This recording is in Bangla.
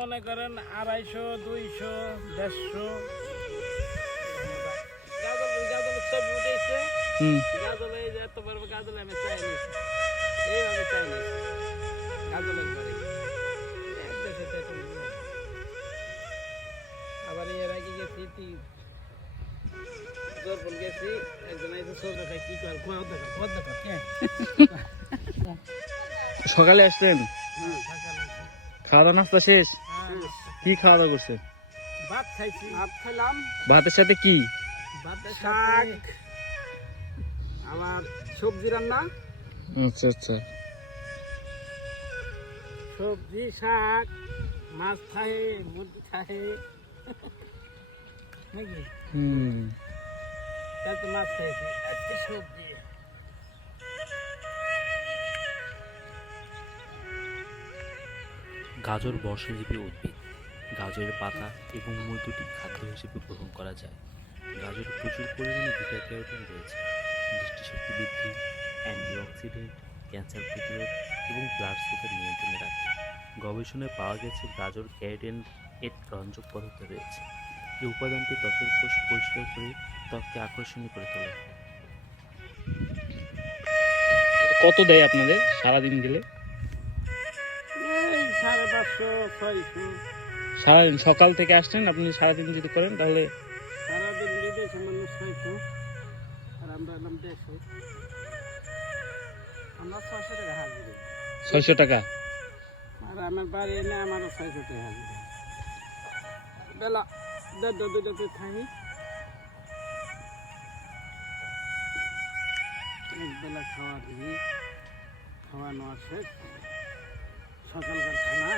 মনে করেন 250, 200, 150। গাজল ছবি উঠেছে। গাজল এই যে এত বড় গাজল আমি চাই নিয়েছি, এইভাবে চাই নিয়েছি গাজলের পরে। আবার এর আগে গেছি জোরপল গেছি, একজন এসে সোজা খাই কি কর খোয়ার দেখা সকালে আসলেন, খাওয়া দাওয়া নাস্তা শেষ? কি খাওয়া দাওয়া করছে? ভাত খাইছি, ভাত খাইলাম। ভাতের সাথে কি? ভাতের শাক, আমার সবজি রান্না। আচ্ছা আচ্ছা, সবজি শাক, মাছ খায়, মুরগি খায় নাকি? কাল তো মাছ খাইছি, আজকে সবজি। গাজর বর্ষজীবী উদ্ভিদ। গাজরের পাতা এবং মূল দুটি খাদ্য হিসেবে গ্রহণ করা যায়। গাজরে প্রচুর পরিমাণে বিটা ক্যারোটিন রয়েছে, দৃষ্টিশক্তি বৃদ্ধি, অ্যান্টিঅক্সিডেন্ট, ক্যান্সার প্রতিরোধ এবং ব্লাড সুগার নিয়ন্ত্রণে রাখে। গবেষণায় পাওয়া গেছে গাজর ক্যারোটিন এর রঞ্জক পদার্থ রয়েছে। এই উপাদানটি ত্বকের কোষ পরিষ্কার করে ত্বককে আকর্ষণীয় করে তোলে। কত দেয় আপনাদের সারাদিন গেলে? এই 550, 600। সারাদিন সকাল থেকে আসছেন আপনি, সারাদিন যদি করেন তাহলে সারাদিন বিদেশে মানুষ 600, আর আমরা এলাম 150। আমরা 600 টাকা হাজিরি। 600 টাকা। আর আমার বাড়ি এনে আমারও 600 টাকা হাজিরি। বেলা 1:30, 2টাতে থাকি, একবেলা খাওয়া দিই, খাওয়া নেওয়া শেষ, সকালকার খানা।